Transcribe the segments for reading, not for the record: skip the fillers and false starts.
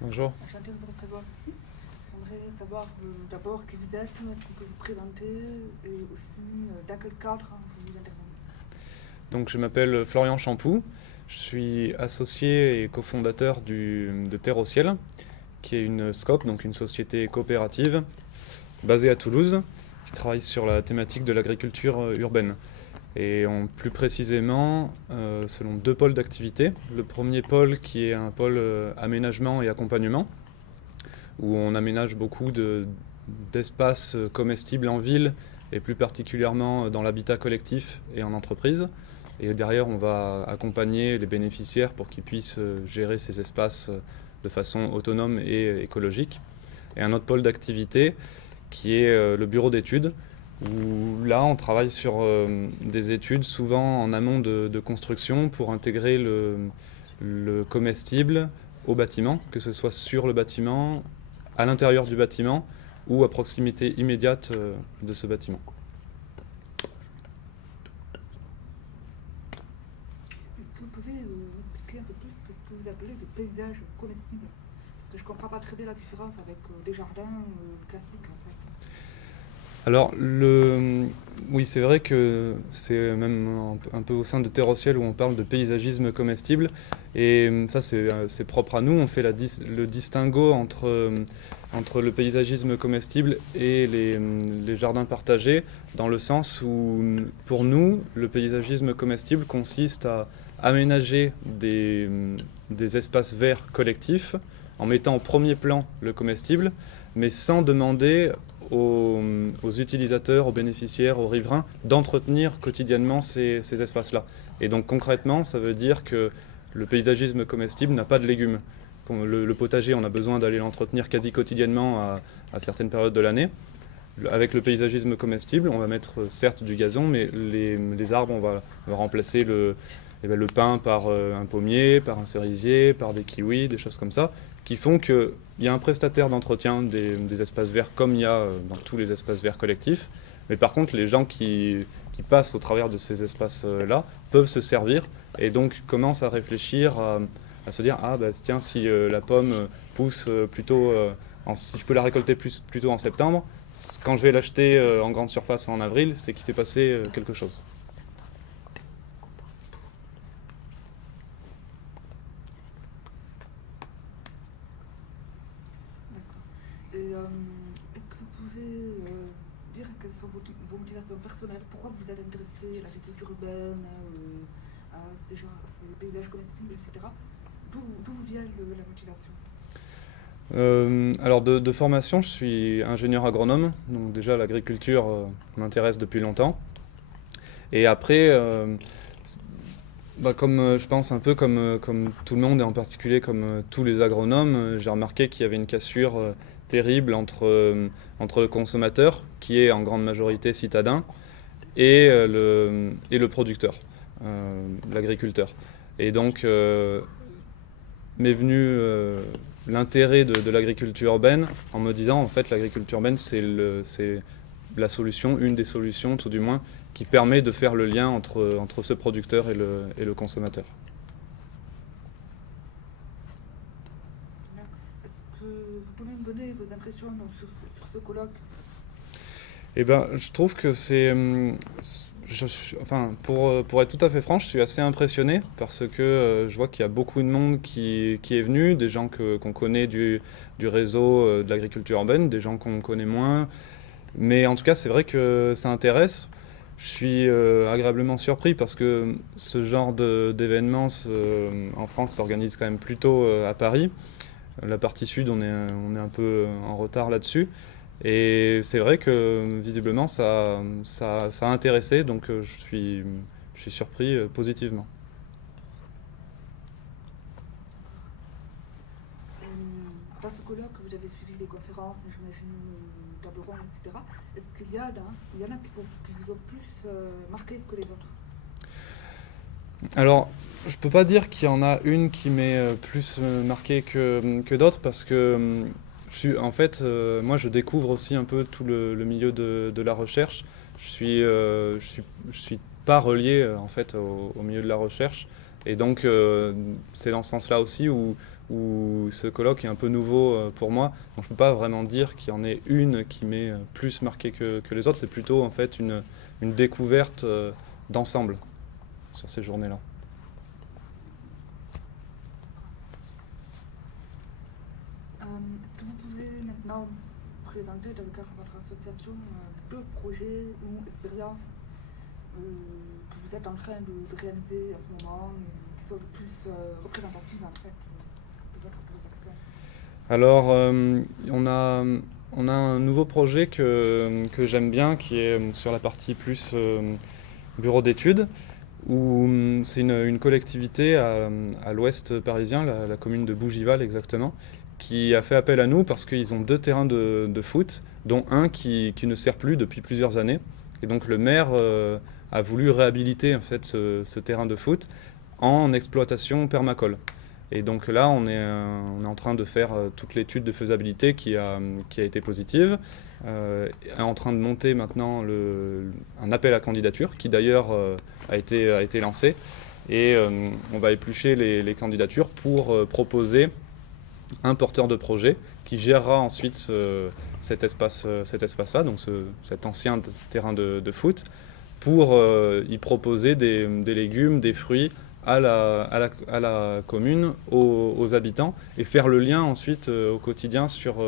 Bonjour. Enchantée de vous recevoir ici. J'aimerais savoir d'abord qui vous êtes, est-ce qu'on peut vous présenter et aussi dans quel cadre vous intervenez. Donc, je m'appelle Florian Champoux. Je suis associé et cofondateur de Terre au Ciel, qui est une SCOP, donc une société coopérative basée à Toulouse, qui travaille sur la thématique de l'agriculture urbaine. Et plus précisément, selon deux pôles d'activité. Le premier pôle qui est un pôle aménagement et accompagnement, où on aménage beaucoup d'espaces comestibles en ville, et plus particulièrement dans l'habitat collectif et en entreprise. Et derrière, on va accompagner les bénéficiaires pour qu'ils puissent gérer ces espaces de façon autonome et écologique. Et un autre pôle d'activité qui est le bureau d'études, où là, on travaille sur des études souvent en amont de construction pour intégrer le comestible au bâtiment, que ce soit sur le bâtiment, à l'intérieur du bâtiment ou à proximité immédiate de ce bâtiment. Est-ce que vous pouvez m'expliquer un peu plus ce que vous appelez des paysages comestibles? Parce que je ne comprends pas très bien la différence avec des jardins classiques en fait. Alors, oui, c'est vrai que c'est même un peu au sein de Terre au Ciel où on parle de paysagisme comestible. Et ça, c'est propre à nous. On fait le distinguo entre le paysagisme comestible et les jardins partagés, dans le sens où, pour nous, le paysagisme comestible consiste à aménager des espaces verts collectifs en mettant au premier plan le comestible, mais sans demander aux, aux utilisateurs, aux bénéficiaires, aux riverains d'entretenir quotidiennement ces espaces-là. Et donc concrètement, ça veut dire que le paysagisme comestible n'a pas de légumes. Le potager, on a besoin d'aller l'entretenir quasi quotidiennement à certaines périodes de l'année. Avec le paysagisme comestible, on va mettre certes du gazon, mais les arbres, on va remplacer le pin par un pommier, par un cerisier, par des kiwis, des choses comme ça, qui font qu'il y a un prestataire d'entretien des espaces verts comme il y a dans tous les espaces verts collectifs. Mais par contre, les gens qui passent au travers de ces espaces-là peuvent se servir et donc commencent à réfléchir, à se dire, ah bah tiens, si la pomme pousse plutôt, si je peux la récolter plutôt en septembre, quand je vais l'acheter en grande surface en avril, c'est qu'il s'est passé quelque chose. D'accord. Et est-ce que vous pouvez dire quelles sont vos motivations personnelles? Pourquoi vous êtes intéressé à l'agriculture urbaine, à ces paysages comestibles, etc. D'où vous vient la motivation? Alors de formation, je suis ingénieur agronome, donc déjà l'agriculture m'intéresse depuis longtemps. Et après, comme je pense un peu comme tout le monde et en particulier comme tous les agronomes, j'ai remarqué qu'il y avait une cassure terrible entre le consommateur, qui est en grande majorité citadin, et le producteur, l'agriculteur. Et donc m'est venu l'intérêt de l'agriculture urbaine en me disant en fait l'agriculture urbaine c'est la solution, une des solutions tout du moins, qui permet de faire le lien entre ce producteur et le consommateur. Est-ce que vous pouvez me donner vos impressions sur ce colloque? Eh ben, je trouve que enfin, pour être tout à fait franc, je suis assez impressionné parce que je vois qu'il y a beaucoup de monde qui est venu, des gens qu'on connaît du réseau de l'agriculture urbaine, des gens qu'on connaît moins. Mais en tout cas, c'est vrai que ça intéresse. Je suis agréablement surpris parce que ce genre d'événement en France s'organise quand même plutôt à Paris. La partie sud, on est un peu en retard là-dessus. Et c'est vrai que visiblement ça a intéressé, donc je suis surpris positivement. Dans ce colloque, vous avez suivi des conférences, j'imagine, table ronde, etc. Est-ce qu'il y il y en a qui vous ont plus marqué que les autres? Alors, je peux pas dire qu'il y en a une qui m'est plus marquée que d'autres parce que en fait, moi je découvre aussi un peu tout le milieu de la recherche. Je suis pas relié en fait au milieu de la recherche et donc c'est dans ce sens-là aussi où où ce colloque est un peu nouveau pour moi. Donc je ne peux pas vraiment dire qu'il y en ait une qui m'est plus marquée que les autres. C'est plutôt en fait une découverte d'ensemble sur ces journées-là. Est-ce que vous pouvez maintenant présenter dans le cadre de votre association deux projets ou expériences que vous êtes en train de réaliser à ce moment et qui sont le plus représentatives en fait de votre action? Alors, on a un nouveau projet que j'aime bien, qui est sur la partie plus bureau d'études, où c'est une collectivité à l'ouest parisien, la commune de Bougival exactement, qui a fait appel à nous parce qu'ils ont 2 terrains de foot, dont un qui ne sert plus depuis plusieurs années. Et donc le maire a voulu réhabiliter en fait ce terrain de foot en exploitation permacole. Et donc là, on est en train de faire toute l'étude de faisabilité qui a été positive, en train de monter maintenant un appel à candidature qui d'ailleurs a été lancé. Et on va éplucher les candidatures pour proposer un porteur de projet qui gérera ensuite cet espace-là, donc cet ancien terrain de foot, pour y proposer des légumes, des fruits à la commune, aux habitants, et faire le lien ensuite au quotidien sur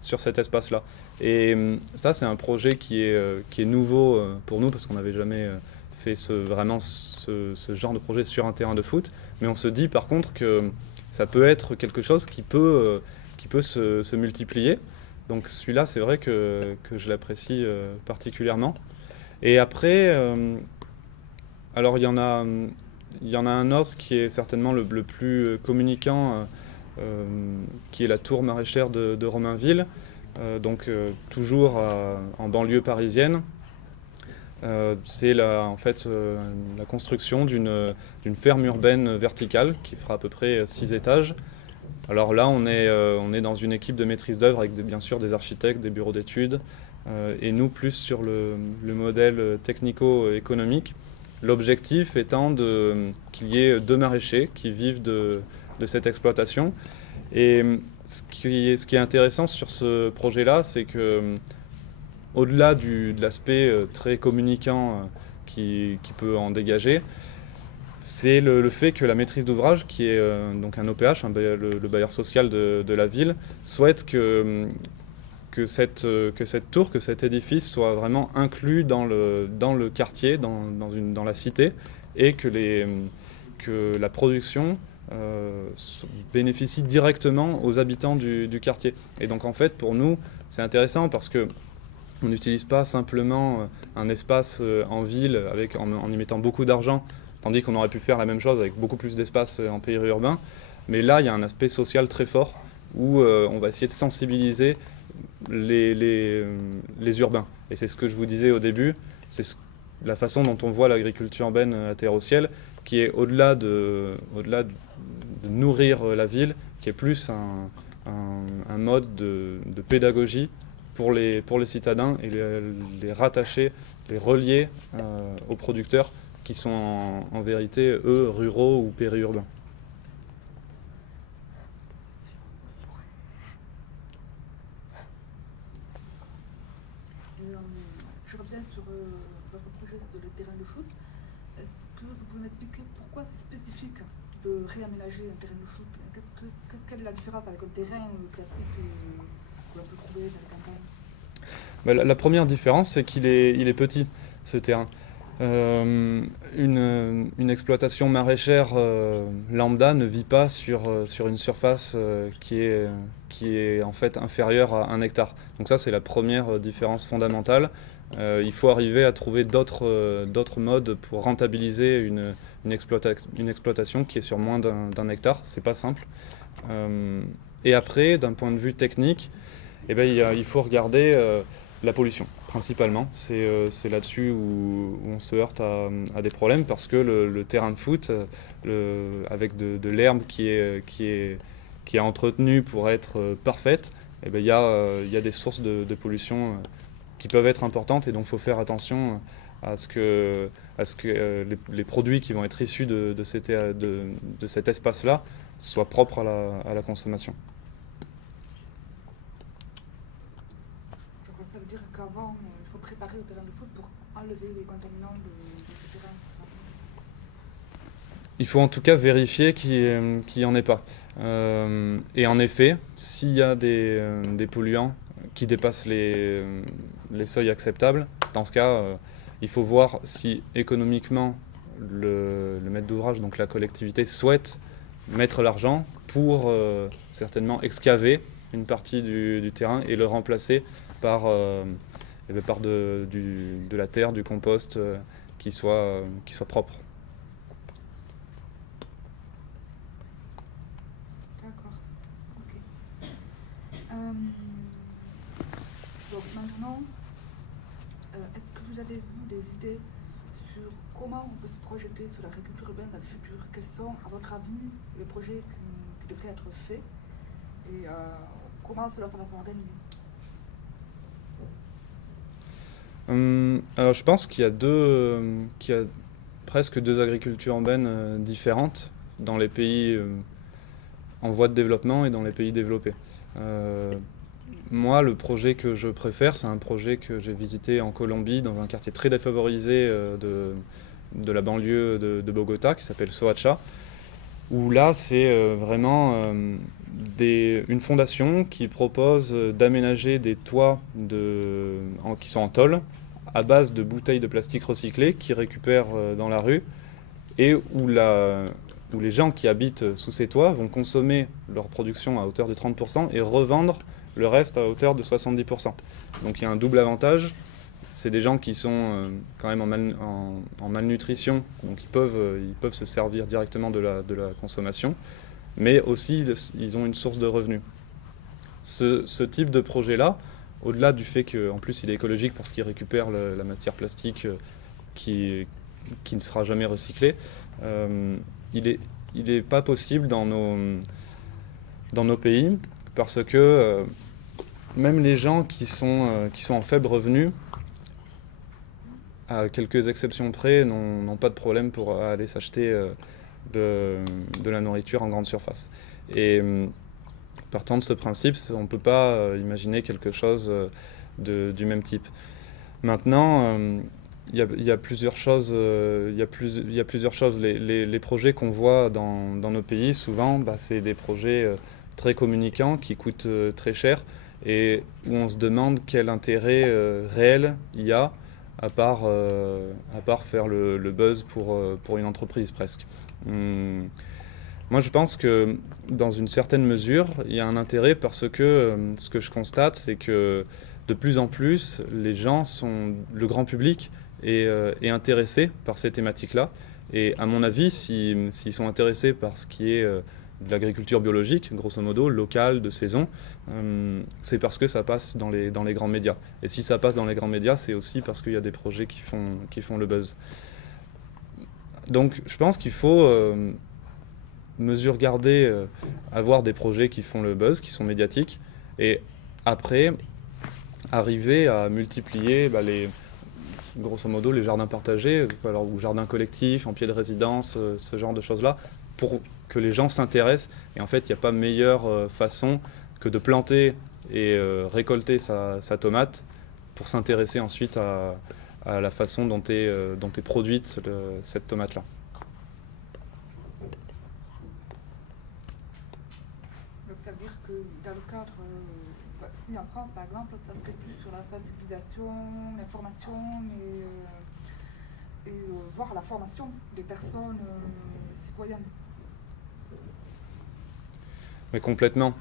cet espace-là. Et ça, c'est un projet qui est nouveau pour nous, parce qu'on n'avait jamais fait vraiment ce genre de projet sur un terrain de foot. Mais on se dit par contre que ça peut être quelque chose qui peut se multiplier. Donc celui-là, c'est vrai que je l'apprécie particulièrement. Et après, alors il y en a un autre qui est certainement le plus communicant, qui est la tour maraîchère de Romainville, donc toujours en banlieue parisienne. C'est en fait la construction d'une ferme urbaine verticale qui fera à peu près 6 étages. Alors là, on est dans une équipe de maîtrise d'œuvre avec bien sûr des architectes, des bureaux d'études, et nous plus sur le modèle technico-économique. L'objectif étant qu'il y ait 2 maraîchers qui vivent de cette exploitation. Et ce qui est intéressant sur ce projet-là, c'est que au-delà de l'aspect très communicant qui peut en dégager, c'est le fait que la maîtrise d'ouvrage, qui est donc un OPH, le bailleur social de la ville, souhaite que cette tour, que cet édifice soit vraiment inclus dans le quartier, dans la cité, et que la production bénéficie directement aux habitants du quartier. Et donc en fait, pour nous, c'est intéressant parce que on n'utilise pas simplement un espace en ville en y mettant beaucoup d'argent, tandis qu'on aurait pu faire la même chose avec beaucoup plus d'espace en périurbain. Mais là, il y a un aspect social très fort où on va essayer de sensibiliser les urbains. Et c'est ce que je vous disais au début, c'est la façon dont on voit l'agriculture urbaine à terre au ciel, qui est au-delà de nourrir la ville, qui est plus un mode de pédagogie pour les citadins et les rattacher, les relier aux producteurs qui sont en vérité, eux, ruraux ou périurbains. Je reviens sur votre projet de le terrain de foot. Est-ce que vous pouvez m'expliquer pourquoi c'est spécifique de réaménager un terrain de foot? Quelle est la différence avec un terrain classique que l'on peut trouver dans les campagnes? La première différence, c'est qu'il est petit, ce terrain. Une exploitation maraîchère lambda ne vit pas sur une surface qui est en fait inférieure à 1 hectare. Donc ça, c'est la première différence fondamentale. Il faut arriver à trouver d'autres modes pour rentabiliser une exploitation qui est sur moins d'un hectare. C'est pas simple. Et après, d'un point de vue technique, eh ben, il faut regarder la pollution, principalement. C'est là-dessus où on se heurte à des problèmes, parce que le terrain de foot, avec de l'herbe qui est entretenue pour être parfaite, eh ben, il y a des sources de pollution qui peuvent être importantes, et donc il faut faire attention à ce que, les produits qui vont être issus de cet espace-là soient propres à la consommation. Ça veut dire qu'avant, il faut préparer le terrain de foot pour enlever les contaminants de ce terrain. Il faut en tout cas vérifier qu'il n'y en ait pas. Et en effet, s'il y a des polluants qui dépassent les seuils acceptables, dans ce cas, il faut voir si économiquement le maître d'ouvrage, donc la collectivité, souhaite mettre l'argent pour certainement excaver une partie du terrain et le remplacer par de la terre, du compost qui soit propre. D'accord, ok. Donc maintenant, est-ce que vous avez vous des idées sur comment on peut se projeter sur l'agriculture urbaine dans le futur? Quels sont, à votre avis, les projets qui devraient être faits et comment cela va s'organiser? Alors je pense qu'il y a presque deux agricultures urbaines différentes dans les pays en voie de développement et dans les pays développés. Moi, le projet que je préfère, c'est un projet que j'ai visité en Colombie, dans un quartier très défavorisé de la banlieue de Bogota, qui s'appelle Soacha, où là, c'est vraiment une fondation qui propose d'aménager des toits qui sont en tôle, à base de bouteilles de plastique recyclées, qui récupèrent dans la rue, et où les gens qui habitent sous ces toits vont consommer leur production à hauteur de 30% et revendre le reste à hauteur de 70%. Donc il y a un double avantage. C'est des gens qui sont quand même en malnutrition, donc ils peuvent se servir directement de la consommation, mais aussi ils ont une source de revenus. Ce type de projet-là, au-delà du fait qu'en plus il est écologique parce qu'il récupère la matière plastique qui ne sera jamais recyclée, il est pas possible dans nos pays parce que même les gens qui sont en faible revenu, à quelques exceptions près, n'ont pas de problème pour aller s'acheter de la nourriture en grande surface. Et partant de ce principe, on ne peut pas imaginer quelque chose du même type. Maintenant, il y a plusieurs choses. Les projets qu'on voit dans nos pays, souvent, c'est des projets très communicants qui coûtent très cher et où on se demande quel intérêt réel il y a à part faire le buzz pour une entreprise presque. Moi je pense que dans une certaine mesure, il y a un intérêt parce que ce que je constate, c'est que de plus en plus, le grand public est intéressé par ces thématiques-là. Et à mon avis, s'ils sont intéressés par ce qui est de l'agriculture biologique, grosso modo, locale, de saison, c'est parce que ça passe dans les grands médias. Et si ça passe dans les grands médias, c'est aussi parce qu'il y a des projets qui font le buzz. Donc je pense qu'il faut avoir des projets qui font le buzz, qui sont médiatiques, et après arriver à multiplier grosso modo les jardins partagés, ou jardins collectifs, en pied de résidence, ce genre de choses-là, pour que les gens s'intéressent. Et en fait, il n'y a pas meilleure façon que de planter et récolter sa tomate pour s'intéresser ensuite à la façon dont est produite cette tomate-là. Donc ça veut dire que dans le cadre, ici en France par exemple, ça serait plus sur la sensibilisation, l'information et voir la formation des personnes citoyennes. Mais complètement.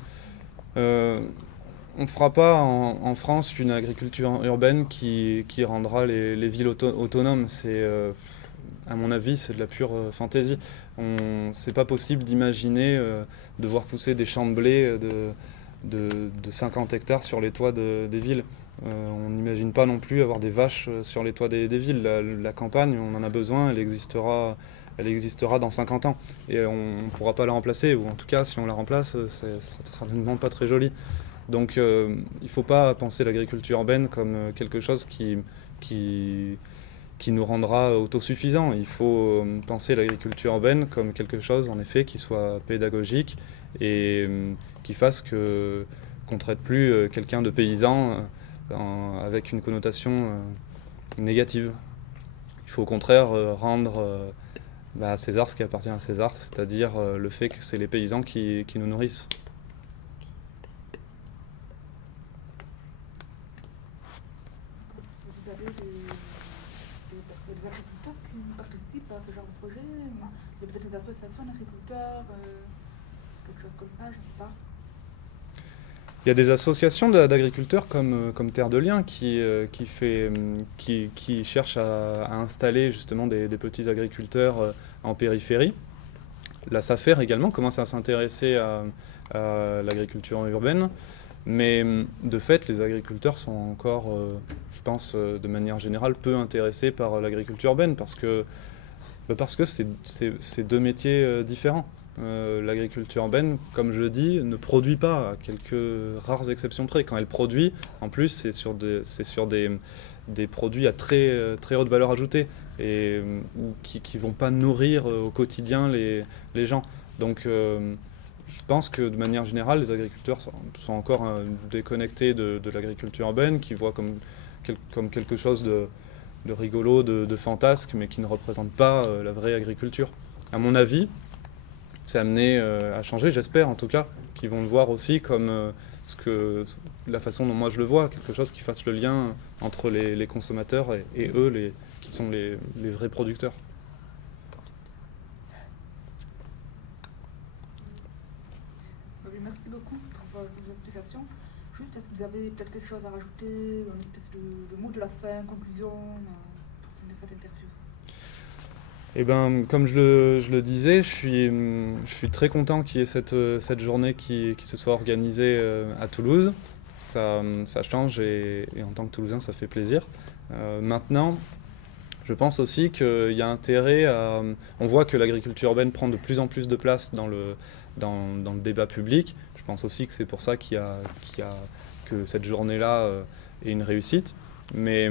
On ne fera pas en France une agriculture urbaine qui rendra les villes autonomes. À mon avis, c'est de la pure fantaisie. C'est pas possible d'imaginer de voir pousser des champs de blé de 50 hectares sur les toits des villes. On n'imagine pas non plus avoir des vaches sur les toits des villes. La campagne, on en a besoin, elle existera dans 50 ans. Et on ne pourra pas la remplacer, ou en tout cas, si on la remplace, ce sera certainement pas très joli. Donc il ne faut pas penser l'agriculture urbaine comme quelque chose qui qui nous rendra autosuffisants. Il faut penser l'agriculture urbaine comme quelque chose, en effet, qui soit pédagogique et qui fasse qu'on ne traite plus quelqu'un de paysan avec une connotation négative. Il faut au contraire rendre à César ce qui appartient à César, c'est-à-dire le fait que c'est les paysans qui nous nourrissent. Vous avez des agriculteurs qui participent à ce genre de projet? Il y a peut-être des associations d'agriculteurs, quelque chose comme ça, je ne sais pas. Il y a des associations d'agriculteurs comme Terre de Liens qui cherchent à installer justement des petits agriculteurs en périphérie. La SAFER également commence à s'intéresser à l'agriculture urbaine, mais de fait les agriculteurs sont encore, je pense de manière générale, peu intéressés par l'agriculture urbaine parce que c'est deux métiers différents. L'agriculture urbaine, comme je le dis, ne produit pas, à quelques rares exceptions près. Quand elle produit, en plus, c'est sur des produits à très haute valeur ajoutée et qui vont pas nourrir au quotidien les gens. Donc, je pense que de manière générale, les agriculteurs sont encore déconnectés de l'agriculture urbaine, qui voient comme quelque chose de rigolo, de fantasque, mais qui ne représente pas la vraie agriculture. À mon avis, c'est amené à changer, j'espère en tout cas, qu'ils vont le voir aussi comme la façon dont moi je le vois, quelque chose qui fasse le lien entre les consommateurs et eux, qui sont les vrais producteurs. Oui, merci beaucoup pour vos explications. Juste, est-ce que vous avez peut-être quelque chose à rajouter, une espèce de mot de la fin, conclusion, pour finir cette interview? Eh ben, comme je le disais, je suis très content qu'il y ait cette journée qui se soit organisée à Toulouse. Ça change et en tant que Toulousain, ça fait plaisir. Maintenant, je pense aussi qu'il y a intérêt à... On voit que l'agriculture urbaine prend de plus en plus de place dans le débat public. Je pense aussi que c'est pour ça que cette journée-là est une réussite. Mais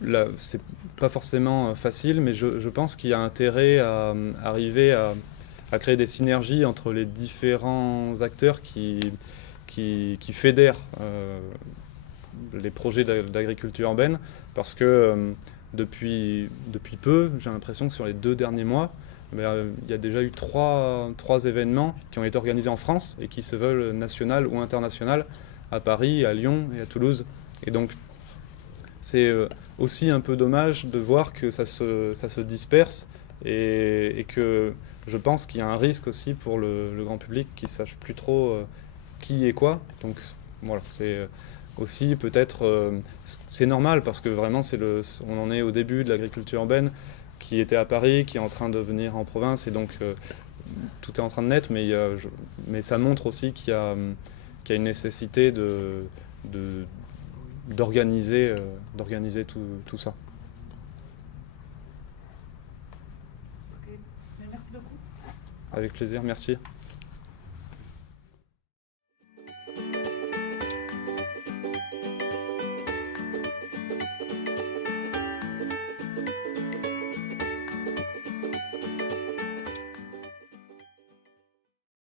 là, c'est pas forcément facile, mais je pense qu'il y a intérêt à arriver à créer des synergies entre les différents acteurs qui fédèrent les projets d'agriculture urbaine, parce que depuis peu, j'ai l'impression que sur les 2 derniers mois, il y a déjà eu trois événements qui ont été organisés en France et qui se veulent national ou international, à Paris, à Lyon et à Toulouse. Et donc, c'est aussi un peu dommage de voir que ça se disperse et que je pense qu'il y a un risque aussi pour le grand public qui ne sache plus trop qui est quoi. Donc voilà, c'est aussi peut-être... c'est normal parce que vraiment on en est au début de l'agriculture urbaine qui était à Paris, qui est en train de venir en province et donc tout est en train de naître, mais ça montre aussi qu'il y a une nécessité d'organiser tout ça. Ok, mais merci beaucoup. Avec plaisir, merci.